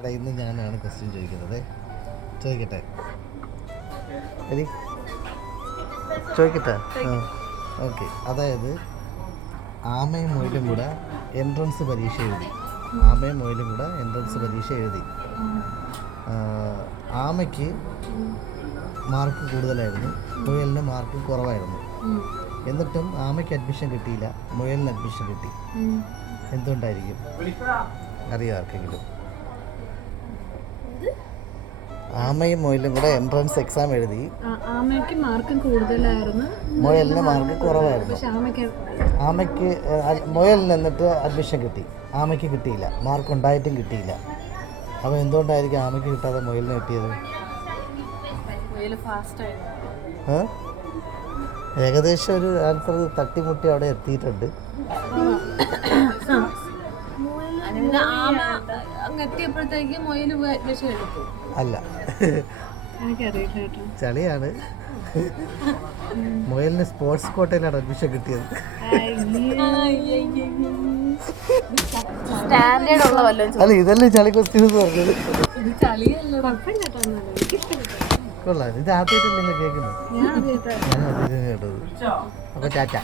എടാ ഇന്ന് ഞാനാണ് ക്വസ്റ്റ്യൻ ചോദിക്കുന്നത്. ചോദിക്കട്ടെ എലി? ചോദിക്കട്ടെ? ഓക്കെ. അതായത് ആമയും മുയലും കൂടെ എൻട്രൻസ് പരീക്ഷ എഴുതി. ആമയും മുയലും കൂടെ എൻട്രൻസ് പരീക്ഷ എഴുതി. ആമയ്ക്ക് മാർക്ക് കൂടുതലായിരുന്നു, മുയലിന് മാർക്ക് കുറവായിരുന്നു. എന്നിട്ടും ആമയ്ക്ക് അഡ്മിഷൻ കിട്ടിയില്ല, മുയലിന് അഡ്മിഷൻ കിട്ടി. എന്തുകൊണ്ടായിരിക്കും? അറിയോ ആർക്കെങ്കിലും? ആമയും മുയലും കൂടെ എൻട്രൻസ് എക്സാം എഴുതി. ആമയ്ക്ക് മാർക്ക് കൂടുതലായിരുന്നു, മുയലിന് മാർക്ക് കുറവായിരുന്നു. മുയലിന് എന്നിട്ട് അഡ്മിഷൻ കിട്ടി, ആമയ്ക്ക് കിട്ടിയില്ല. മാർക്ക് ഉണ്ടായിട്ടും കിട്ടിയില്ല. അപ്പോൾ എന്തുകൊണ്ടായിരിക്കും ആമയ്ക്ക് കിട്ടാതെ മുയലിന് കിട്ടിയത്? ഏകദേശം ഒരു ആൻസർ തട്ടിമുട്ടി അവിടെ എത്തിയിട്ടുണ്ട്. അല്ല, ചളിയാണ്. മുയലിന് സ്പോർട്സ് കോട്ടയിലാണ് അഡ്മിഷൻ കിട്ടിയത്. അല്ല, ഇതല്ലേ ചളി ക്വസ്റ്റ്യൻ എന്ന് പറഞ്ഞത്. കൊള്ളാം. ഇത് ആദ്യമായിട്ട് നിങ്ങൾ കേൾക്കുന്നത്? ഞാൻ ആദ്യമായിട്ടാണ് കേട്ടത്. അപ്പോൾ ടാറ്റ.